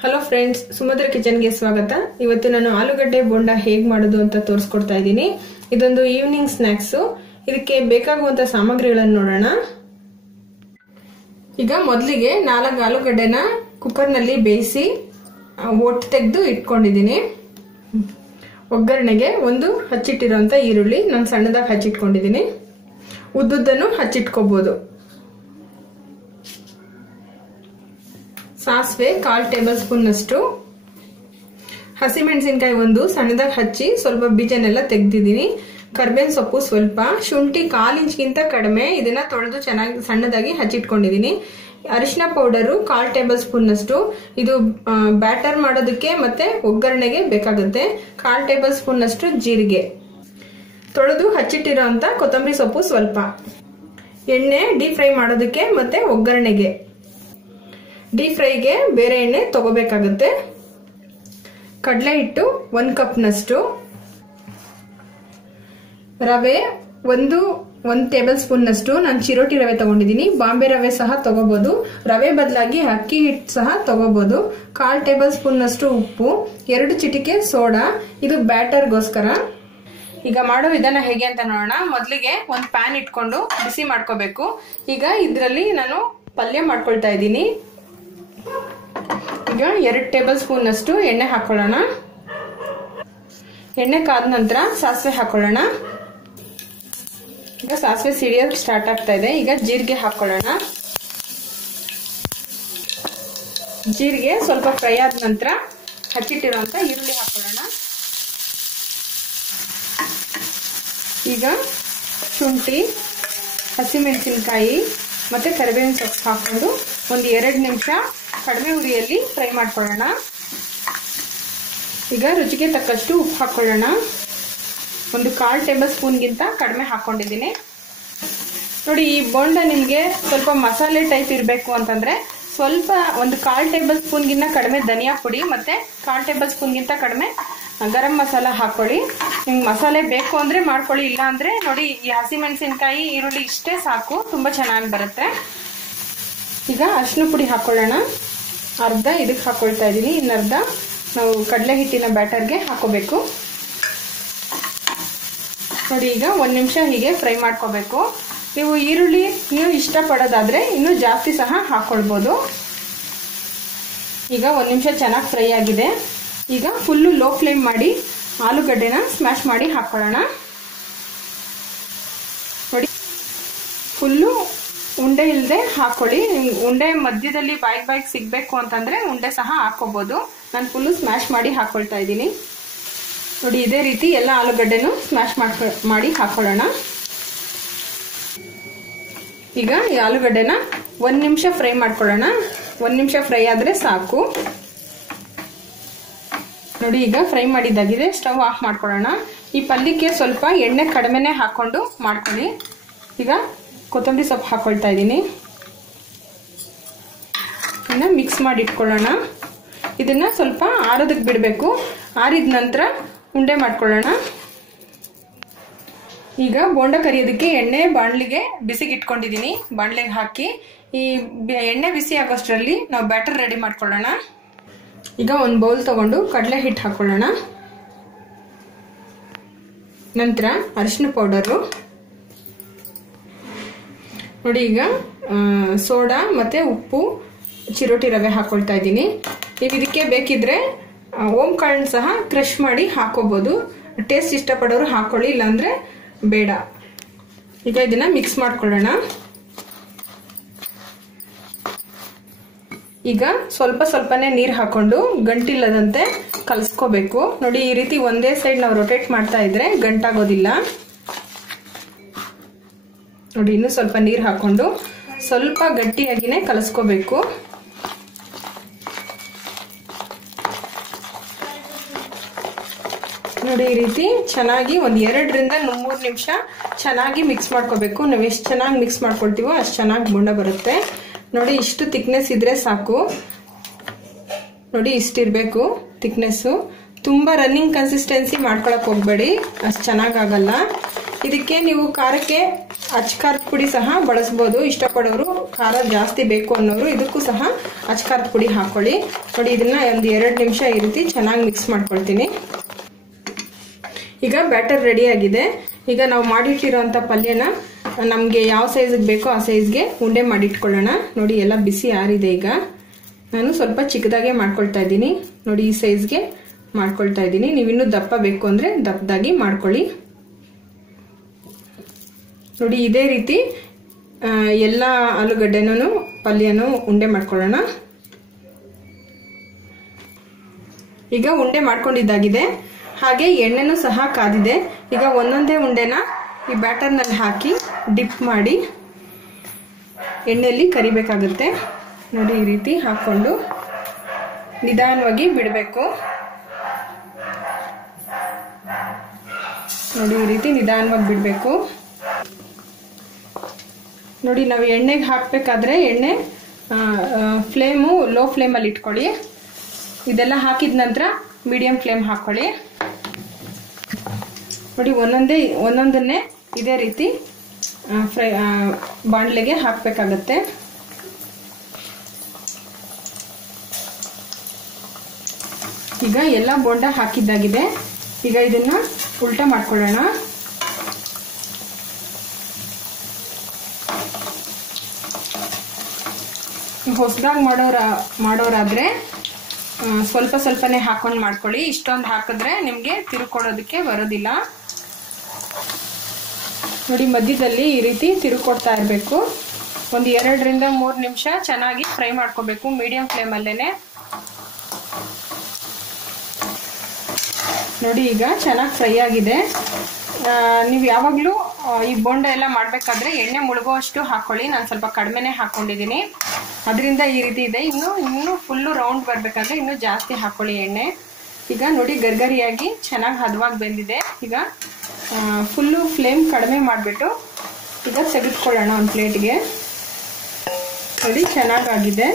Hello friends ಸುಮದ್ರ ಕಿಚನ್ಗೆ ಸ್ವಾಗತ. ಇವತ್ತು ನಾನು ಆಲೂಗಡ್ಡೆ ಬೋಂಡ ಹೇಗ್ ಮಾಡೋದು ಅಂತ ತೋರಿಸ್ಕೊಡ್ತಾ ಇದ್ದೀನಿ. ಇದೊಂದು ಈವ್ನಿಂಗ್ ಸ್ನಾಕ್ಸ್ ಇದಕ್ಕೆ ಬೇಕಾಗುವಂತ ಸಾಮಗ್ರಿಗಳನ್ನು ನೋಡೋಣ. ಈಗ ಮೊದಲಿಗೆ ನಾಲ್ಕು ಆಲೂಗಡ್ಡೆನ ಕುಕ್ಕರ್ನಲ್ಲಿ ಬೇಯಿಸಿ ಒಟ್ಟು ತೆಗೆದು ಇಟ್ಕೊಂಡಿದ್ದೀನಿ. ಒಗ್ಗರಣೆಗೆ ಒಂದು ಹಚ್ಚಿಟ್ಟಿರೋಂಥ ಈರುಳ್ಳಿ. ನಾನು ಸಣ್ಣದಾಗಿ ಹಚ್ಚಿಟ್ಕೊಂಡಿದ್ದೀನಿ. ಉದ್ದುದ್ದನ್ನು ಹಚ್ಚಿಟ್ಕೋಬಹುದು ಸಾಸಿವೆ, ಕಾಲ್ ಟೇಬಲ್ ಸ್ಪೂನ್ ಅಷ್ಟು ಹಸಿಮೆಣಸಿನ್ಕಾಯಿ ಒಂದು, ಸಣ್ಣದಾಗಿ ಹಚ್ಚಿ ಸ್ವಲ್ಪ ಬೀಜನೆಲ್ಲ ತೆಗೆದಿದ್ದೀನಿ. ಕರ್ಬೇವಿನ ಸೊಪ್ಪು ಸ್ವಲ್ಪ, ಶುಂಠಿ ಕಾಲ್ ಇಂಚ್ಗಿಂತ ಕಡಿಮೆ, ಇದನ್ನ ತೊಳೆದು ಚೆನ್ನಾಗಿ ಸಣ್ಣದಾಗಿ ಹಚ್ಚಿಟ್ಕೊಂಡಿದ್ದೀನಿ. ಅರಿಶಿನ ಪೌಡರು ಕಾಲ್ ಟೇಬಲ್ ಸ್ಪೂನ್ ಅಷ್ಟು ಇದು ಬ್ಯಾಟರ್ ಮಾಡೋದಕ್ಕೆ ಮತ್ತೆ ಒಗ್ಗರಣೆಗೆ ಬೇಕಾಗುತ್ತೆ. ಕಾಲ್ ಟೇಬಲ್ ಸ್ಪೂನ್ ಅಷ್ಟು ಜೀರಿಗೆ. ತೊಳೆದು ಹಚ್ಚಿಟ್ಟಿರೋ ಅಂತ ಕೊತ್ತಂಬರಿ ಸೊಪ್ಪು ಸ್ವಲ್ಪ. ಎಣ್ಣೆ ಡೀಪ್ ಫ್ರೈ ಮಾಡೋದಕ್ಕೆ ಮತ್ತೆ ಒಗ್ಗರಣೆಗೆ. ಡೀಪ್ ಫ್ರೈಗೆ ಬೇರೆ ಎಣ್ಣೆ ತಗೋಬೇಕಾಗುತ್ತೆ. ಕಡಲೆ ಹಿಟ್ಟು ಒಂದು ಕಪ್ನಷ್ಟು. ರವೆ ಒಂದು ಒಂದು ಟೇಬಲ್ ಸ್ಪೂನ್ನಷ್ಟು. ನಾನು ಚಿರೋಟಿ ರವೆ ತಗೊಂಡಿದ್ದೀನಿ. ಬಾಂಬೆ ರವೆ ಸಹ ತಗೋಬಹುದು ರವೆ ಬದಲಾಗಿ ಅಕ್ಕಿ ಹಿಟ್ಟು ಸಹ ತಗೋಬಹುದು ಕಾಲ್ ಟೇಬಲ್ ಸ್ಪೂನ್ನಷ್ಟು ಉಪ್ಪು. ಎರಡು ಚಿಟಿಕೆ ಸೋಡಾ. ಇದು ಬ್ಯಾಟರ್ಗೋಸ್ಕರ. ಈಗ ಮಾಡೋ ವಿಧಾನ ಹೇಗೆ ಅಂತ ನೋಡೋಣ. ಮೊದಲಿಗೆ ಒಂದು ಪ್ಯಾನ್ ಇಟ್ಕೊಂಡು ಬಿಸಿ ಮಾಡ್ಕೋಬೇಕು. ಈಗ ಇದರಲ್ಲಿ ನಾನು ಪಲ್ಯ ಮಾಡ್ಕೊಳ್ತಾ ಇದ್ದೀನಿ. ಈಗ ಎರಡು ಟೇಬಲ್ ಸ್ಪೂನ್ ಅಷ್ಟು ಎಣ್ಣೆ ಹಾಕೊಳ್ಳೋಣ. ಎಣ್ಣೆ ಕಾದ ನಂತರ ಸಾಸಿವೆ ಹಾಕೊಳ್ಳೋಣ. ಈಗ ಸಾಸಿವೆ ಸಿಡಿಯೋಕೆ ಸ್ಟಾರ್ಟ್ ಆಗ್ತಾ ಇದೆ. ಈಗ ಜೀರಿಗೆ ಹಾಕೊಳ್ಳೋಣ. ಜೀರಿಗೆ ಸ್ವಲ್ಪ ಫ್ರೈ ಆದ ನಂತರ ಹಚ್ಚಿಟ್ಟಿರುವಂಥ ಈರುಳ್ಳಿ ಹಾಕೊಳ್ಳೋಣ. ಈಗ ಶುಂಠಿ, ಹಸಿಮೆಣಸಿನಕಾಯಿ ಮತ್ತೆ ಕರಿಬೇವಿನ ಸೊಪ್ಪು ಹಾಕೊಂಡು ಒಂದು ಎರಡು ನಿಮಿಷ ಕಡಿಮೆ ಉರಿಯಲ್ಲಿ ಫ್ರೈ ಮಾಡ್ಕೊಳ್ಳೋಣ. ಈಗ ರುಚಿಗೆ ತಕ್ಕಷ್ಟು ಉಪ್ಪು ಹಾಕ್ಕೊಳ್ಳೋಣ ಒಂದು ಕಾಲು ಟೇಬಲ್ ಸ್ಪೂನ್ಗಿಂತ ಕಡಿಮೆ ಹಾಕೊಂಡಿದ್ದೀನಿ ನೋಡಿ, ಈ ಬೋಂಡ ನಿಮಗೆ ಸ್ವಲ್ಪ ಮಸಾಲೆ ಟೈಪ್ ಇರಬೇಕು ಅಂತಂದರೆ ಸ್ವಲ್ಪ ಒಂದು ಕಾಲು ಟೇಬಲ್ ಸ್ಪೂನ್ಗಿಂತ ಕಡಿಮೆ ಧನಿಯಾ ಪುಡಿ ಮತ್ತು ಕಾಲು ಟೇಬಲ್ ಸ್ಪೂನ್ಗಿಂತ ಕಡಿಮೆ ಗರಂ ಮಸಾಲ ಹಾಕೊಳ್ಳಿ. ನಿಮ್ಗೆ ಮಸಾಲೆ ಬೇಕು ಅಂದರೆ ಮಾಡ್ಕೊಳ್ಳಿ, ಇಲ್ಲ ಅಂದರೆ ನೋಡಿ, ಈ ಹಸಿಮೆಣಸಿನ್ಕಾಯಿ, ಈರುಳ್ಳಿ ಇಷ್ಟೇ ಸಾಕು, ತುಂಬ ಚೆನ್ನಾಗಿ ಬರುತ್ತೆ. ಈಗ ಅರ್ಶಿನ ಪುಡಿ ಹಾಕೊಳ್ಳೋಣ. ಅರ್ಧ ಇದಕ್ಕೆ ಹಾಕೊಳ್ತಾ ಇದ್ದೀನಿ. ಇನ್ನರ್ಧ ನಾವು ಕಡಲೆ ಹಿಟ್ಟಿನ ಬ್ಯಾಟರ್ಗೆ ಹಾಕೋಬೇಕು. ನೋಡಿ, ಈಗ ಒಂದು ನಿಮಿಷ ಹೀಗೆ ಫ್ರೈ ಮಾಡ್ಕೋಬೇಕು. ನೀವು ಈರುಳ್ಳಿ, ನೀವು ಇಷ್ಟಪಡೋದಾದರೆ ಇನ್ನೂ ಜಾಸ್ತಿ ಸಹ ಹಾಕ್ಕೊಳ್ಬೋದು ಈಗ ಒಂದು ನಿಮಿಷ ಚೆನ್ನಾಗಿ ಫ್ರೈ ಆಗಿದೆ. ಈಗ ಫುಲ್ಲು ಲೋ ಫ್ಲೇಮ್ ಮಾಡಿ ಆಲೂಗಡ್ಡೆನ ಸ್ಮ್ಯಾಶ್ ಮಾಡಿ ಹಾಕೊಳ್ಳೋಣ. ನೋಡಿ ಫುಲ್ಲು ಉಂಡೆ ಇಲ್ಲದೆ ಹಾಕೊಳ್ಳಿ. ಉಂಡೆ ಮಧ್ಯದಲ್ಲಿ ಬಾಯ್ ಬಾಯ್ಗೆ ಸಿಗಬೇಕು ಅಂತಂದ್ರೆ ಉಂಡೆ ಸಹ ಹಾಕೋಬಹುದು ನಾನು ಫುಲ್ಲು ಸ್ಮ್ಯಾಶ್ ಮಾಡಿ ಹಾಕೊಳ್ತಾ ಇದ್ದೀನಿ. ನೋಡಿ, ಇದೇ ರೀತಿ ಎಲ್ಲ ಆಲೂಗಡ್ಡೆನೂ ಸ್ಮ್ಯಾಶ್ ಮಾಡಿ ಹಾಕೊಳ್ಳೋಣ. ಈಗ ಈ ಆಲೂಗಡ್ಡೆನ ಒಂದು ನಿಮಿಷ ಫ್ರೈ ಮಾಡ್ಕೊಳ್ಳೋಣ. ಒಂದು ನಿಮಿಷ ಫ್ರೈ ಆದರೆ ಸಾಕು. ನೋಡಿ, ಈಗ ಫ್ರೈ ಮಾಡಿದ್ದಾಗಿದೆ. ಸ್ಟವ್ ಆಫ್ ಮಾಡ್ಕೊಳ್ಳೋಣ. ಈ ಪಲ್ಯಕ್ಕೆ ಸ್ವಲ್ಪ ಎಣ್ಣೆ ಕಡಿಮೆನೆ ಹಾಕೊಂಡು ಮಾಡ್ಕೊಳ್ಳಿ. ಈಗ ಕೊತ್ತಂಬರಿ ಸೊಪ್ಪು ಹಾಕೊಳ್ತಾ ಇದ್ದೀನಿ. ಇನ್ನು ಮಿಕ್ಸ್ ಮಾಡಿ ಇಟ್ಕೊಳ್ಳೋಣ. ಇದನ್ನು ಸ್ವಲ್ಪ ಆರೋದಕ್ಕೆ ಬಿಡಬೇಕು. ಆರಿದ ನಂತರ ಉಂಡೆ ಮಾಡ್ಕೊಳ್ಳೋಣ. ಈಗ ಬೋಂಡ ಕರಿಯೋದಕ್ಕೆ ಎಣ್ಣೆ ಬಾಣಲಿಗೆ ಬಿಸಿಗೆ ಇಟ್ಕೊಂಡಿದ್ದೀನಿ. ಬಾಣಲಿಗೆ ಹಾಕಿ ಈ ಎಣ್ಣೆ ಬಿಸಿ ಆಗೋಷ್ಟರಲ್ಲಿ ನಾವು ಬ್ಯಾಟರ್ ರೆಡಿ ಮಾಡ್ಕೊಳ್ಳೋಣ. ಈಗ ಒಂದು ಬೌಲ್ ತಗೊಂಡು ಕಡಲೆ ಹಿಟ್ಟು ಹಾಕೊಳ್ಳೋಣ. ನಂತರ ಅರಿಶಿನ ಪೌಡರು. ನೋಡಿ ಈಗ ಸೋಡಾ ಮತ್ತು ಉಪ್ಪು, ಚಿರೋಟಿ ರವೆ ಹಾಕೊಳ್ತಾ ಇದ್ದೀನಿ. ನೀವು ಇದಕ್ಕೆ ಬೇಕಿದ್ರೆ ಓಮ್ ಕಾಳನ್ನ ಸಹ ಕ್ರಷ್ ಮಾಡಿ ಹಾಕೋಬಹುದು ಟೇಸ್ಟ್ ಇಷ್ಟಪಡೋರು ಹಾಕೊಳ್ಳಿ, ಇಲ್ಲಾಂದರೆ ಬೇಡ. ಈಗ ಇದನ್ನ ಮಿಕ್ಸ್ ಮಾಡ್ಕೊಳ್ಳೋಣ. ಈಗ ಸ್ವಲ್ಪ ಸ್ವಲ್ಪನೇ ನೀರು ಹಾಕೊಂಡು ಗಂಟಿಲ್ಲದಂತೆ ಕಲಸ್ಕೋಬೇಕು. ನೋಡಿ, ಈ ರೀತಿ ಒಂದೇ ಸೈಡ್ ನಾವು ರೊಟೇಟ್ ಮಾಡ್ತಾ ಇದ್ರೆ ಗಂಟಾಗೋದಿಲ್ಲ. ನೋಡಿ, ಇನ್ನು ಸ್ವಲ್ಪ ನೀರು ಹಾಕೊಂಡು ಸ್ವಲ್ಪ ಗಟ್ಟಿಯಾಗಿನೇ ಕಲಸ್ಕೋಬೇಕು. ನೋಡಿ, ಈ ರೀತಿ ಚೆನ್ನಾಗಿ ಒಂದು ಎರಡರಿಂದ ಮೂರು ನಿಮಿಷ ಚೆನ್ನಾಗಿ ಮಿಕ್ಸ್ ಮಾಡ್ಕೋಬೇಕು. ನಾವು ಎಷ್ಟು ಚೆನ್ನಾಗಿ ಮಿಕ್ಸ್ ಮಾಡ್ಕೊಳ್ತೀವೋ ಅಷ್ಟು ಚೆನ್ನಾಗಿ ಬುಂಡ ಬರುತ್ತೆ. ನೋಡಿ, ಇಷ್ಟು ತಿಕ್ನೆಸ್ ಇದ್ರೆ ಸಾಕು. ನೋಡಿ ಇಷ್ಟಿರಬೇಕು ತಿಕ್ನೆಸ್ಸು ತುಂಬ ರನ್ನಿಂಗ್ ಕನ್ಸಿಸ್ಟೆನ್ಸಿ ಮಾಡ್ಕೊಳಕ್ಕೆ ಹೋಗ್ಬೇಡಿ. ಅಷ್ಟು ಚೆನ್ನಾಗಾಗಲ್ಲ ಇದಕ್ಕೆ ನೀವು ಖಾರಕ್ಕೆ ಅಚ್ ಖಾರದ ಪುಡಿ ಸಹ ಬಳಸ್ಬೋದು. ಇಷ್ಟಪಡೋರು ಖಾರ ಜಾಸ್ತಿ ಬೇಕು ಅನ್ನೋರು ಇದಕ್ಕೂ ಸಹ ಅಚ್ ಖಾರದ ಪುಡಿ ಹಾಕೊಳ್ಳಿ. ನೋಡಿ, ಇದನ್ನ ಒಂದು ಎರಡು ನಿಮಿಷ ಈ ರೀತಿ ಚೆನ್ನಾಗಿ ಮಿಕ್ಸ್ ಮಾಡ್ಕೊಳ್ತೀನಿ. ಈಗ ಬ್ಯಾಟರ್ ರೆಡಿ ಆಗಿದೆ. ಈಗ ನಾವು ಮಾಡಿಟ್ಟಿರೋಂಥ ಪಲ್ಯನ ನಮಗೆ ಯಾವ ಸೈಜಿಗೆ ಬೇಕೋ ಆ ಸೈಜ್ಗೆ ಉಂಡೆ ಮಾಡಿಟ್ಕೊಳ್ಳೋಣ. ನೋಡಿ, ಎಲ್ಲ ಬಿಸಿ ಆರಿದೆ ಈಗ. ನಾನು ಸ್ವಲ್ಪ ಚಿಕ್ಕದಾಗೆ ಮಾಡ್ಕೊಳ್ತಾ ಇದ್ದೀನಿ. ನೋಡಿ, ಈ ಸೈಜ್ಗೆ ಮಾಡ್ಕೊಳ್ತಾ ಇದ್ದೀನಿ. ನೀವಿನ್ನೂ ದಪ್ಪ ಬೇಕು ಅಂದರೆ ದಪ್ಪದಾಗಿ ಮಾಡ್ಕೊಳ್ಳಿ. ನೋಡಿ, ಇದೇ ರೀತಿ ಎಲ್ಲ ಆಲೂಗಡ್ಡೆನೂ, ಪಲ್ಯನೂ ಉಂಡೆ ಮಾಡ್ಕೊಳ್ಳೋಣ. ಈಗ ಉಂಡೆ ಮಾಡ್ಕೊಂಡಿದ್ದಾಗಿದೆ. ಹಾಗೆ ಎಣ್ಣೆನೂ ಸಹ ಕಾದಿದೆ. ಈಗ ಒಂದೊಂದೇ ಉಂಡೆನ ಈ ಬ್ಯಾಟರ್ನಲ್ಲಿ ಹಾಕಿ ಡಿಪ್ ಮಾಡಿ ಎಣ್ಣೆಯಲ್ಲಿ ಕರಿಬೇಕಾಗುತ್ತೆ. ನೋಡಿ, ಈ ರೀತಿ ಹಾಕ್ಕೊಂಡು ನಿಧಾನವಾಗಿ ಬಿಡಬೇಕು. ನೋಡಿ, ಈ ರೀತಿ ನಿಧಾನವಾಗಿ ಬಿಡಬೇಕು. ನೋಡಿ, ನಾವು ಎಣ್ಣೆಗೆ ಹಾಕಬೇಕಾದ್ರೆ ಎಣ್ಣೆ ಫ್ಲೇಮು ಲೋ ಫ್ಲೇಮಲ್ಲಿ ಇಟ್ಕೊಳ್ಳಿ. ಇದೆಲ್ಲ ಹಾಕಿದ ನಂತರ ಮೀಡಿಯಂ ಫ್ಲೇಮ್ ಹಾಕ್ಕೊಳ್ಳಿ ನೋಡಿ, ಒಂದೊಂದೇ, ಒಂದೊಂದನ್ನೇ ಇದೇ ರೀತಿ ಫ್ರೈ ಬಾಣಲೆಗೆ ಹಾಕಬೇಕಾಗತ್ತೆ. ಈಗ ಎಲ್ಲ ಬೋಂಡ ಹಾಕಿದ್ದಾಗಿದೆ. ಈಗ ಇದನ್ನು ಉಲ್ಟಾ ಮಾಡ್ಕೊಳ್ಳೋಣ. ಹೊಸದಾಗಿ ಮಾಡೋರ, ಮಾಡೋರಾದರೆ ಸ್ವಲ್ಪ ಸ್ವಲ್ಪನೇ ಹಾಕೊಂಡು ಮಾಡ್ಕೊಳ್ಳಿ. ಇಷ್ಟೊಂದು ಹಾಕಿದ್ರೆ ನಿಮಗೆ ತಿರುಕೊಡೋದಕ್ಕೆ ಬರೋದಿಲ್ಲ. ನೋಡಿ, ಮಧ್ಯದಲ್ಲಿ ಈ ರೀತಿ ತಿರುಕೊಡ್ತಾ ಇರಬೇಕು. ಒಂದು ಎರಡರಿಂದ ಮೂರು ನಿಮಿಷ ಚೆನ್ನಾಗಿ ಫ್ರೈ ಮಾಡ್ಕೋಬೇಕು, ಮೀಡಿಯಂ ಫ್ಲೇಮಲ್ಲೇ ನೋಡಿ, ಈಗ ಚೆನ್ನಾಗಿ ಫ್ರೈ ಆಗಿದೆ. ನೀವು ಯಾವಾಗಲೂ ಈ ಬೋಂಡ ಎಲ್ಲ ಮಾಡಬೇಕಾದ್ರೆ ಎಣ್ಣೆ ಮುಳುಗುವಷ್ಟು ಹಾಕೊಳ್ಳಿ. ನಾನು ಸ್ವಲ್ಪ ಕಡಿಮೆನೇ ಹಾಕೊಂಡಿದ್ದೀನಿ. ಅದರಿಂದ ಈ ರೀತಿ ಇದೆ. ಇನ್ನು, ಇನ್ನೂ ಫುಲ್ಲು ರೌಂಡ್ ಬರಬೇಕಾದ್ರೆ ಇನ್ನೂ ಜಾಸ್ತಿ ಹಾಕೊಳ್ಳಿ ಎಣ್ಣೆ. ಈಗ ನೋಡಿ, ಗರ್ಗರಿಯಾಗಿ ಚೆನ್ನಾಗಿ ಹದವಾಗಿ ಬೆಂದಿದೆ. ಈಗ ಫುಲ್ಲು ಫ್ಲೇಮ್ ಕಡಿಮೆ ಮಾಡಿಬಿಟ್ಟು ಈಗ ತೆಗೆದುಕೊಳ್ಳೋಣ ಒಂದು ಪ್ಲೇಟ್ಗೆ. ನೋಡಿ, ಚೆನ್ನಾಗಾಗಿದೆ.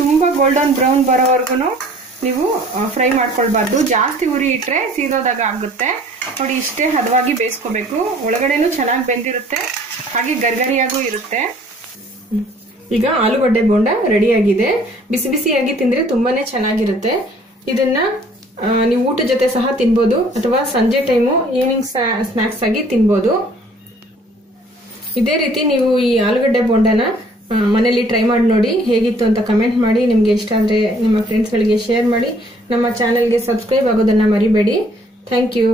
ತುಂಬ ಗೋಲ್ಡನ್ ಬ್ರೌನ್ ಬರೋವರೆಗೂ ನೀವು ಫ್ರೈ ಮಾಡ್ಕೊಳ್ಬಾರ್ದು. ಜಾಸ್ತಿ ಉರಿ ಇಟ್ಟರೆ ಸೀದೋದಾಗ ಆಗುತ್ತೆ. ನೋಡಿ, ಇಷ್ಟೇ ಹದವಾಗಿ ಬೇಯಿಸ್ಕೋಬೇಕು. ಒಳಗಡೆನು ಚೆನ್ನಾಗಿ ಬೆಂದಿರುತ್ತೆ. ಹಾಗೆ ಗರ್ಗರಿಯಾಗೂ ಇರುತ್ತೆ. ಈಗ ಆಲೂಗಡ್ಡೆ ಬೋಂಡ ರೆಡಿಯಾಗಿದೆ. ಬಿಸಿ ಬಿಸಿಯಾಗಿ ತಿಂದರೆ ತುಂಬಾನೇ ಚೆನ್ನಾಗಿರುತ್ತೆ. ಇದನ್ನ ನೀವು ಊಟ ಜೊತೆ ಸಹ ತಿನ್ಬೋದು. ಅಥವಾ ಸಂಜೆ ಟೈಮು ಈವ್ನಿಂಗ್ ಸ್ನ್ಯಾಕ್ಸ್ ಆಗಿ ತಿನ್ಬೋದು. ಇದೇ ರೀತಿ ನೀವು ಈ ಆಲೂಗಡ್ಡೆ ಬೋಂಡನ ಮನೇಲಿ ಟ್ರೈ ಮಾಡಿ ನೋಡಿ ಹೇಗಿತ್ತು ಅಂತ ಕಮೆಂಟ್ ಮಾಡಿ. ನಿಮಗೆ ಇಷ್ಟ ಅಂದರೆ ನಿಮ್ಮ ಫ್ರೆಂಡ್ಸ್ಗಳಿಗೆ ಶೇರ್ ಮಾಡಿ. ನಮ್ಮ ಚಾನಲ್ಗೆ ಸಬ್ಸ್ಕ್ರೈಬ್ ಆಗೋದನ್ನು ಮರಿಬೇಡಿ. Thank you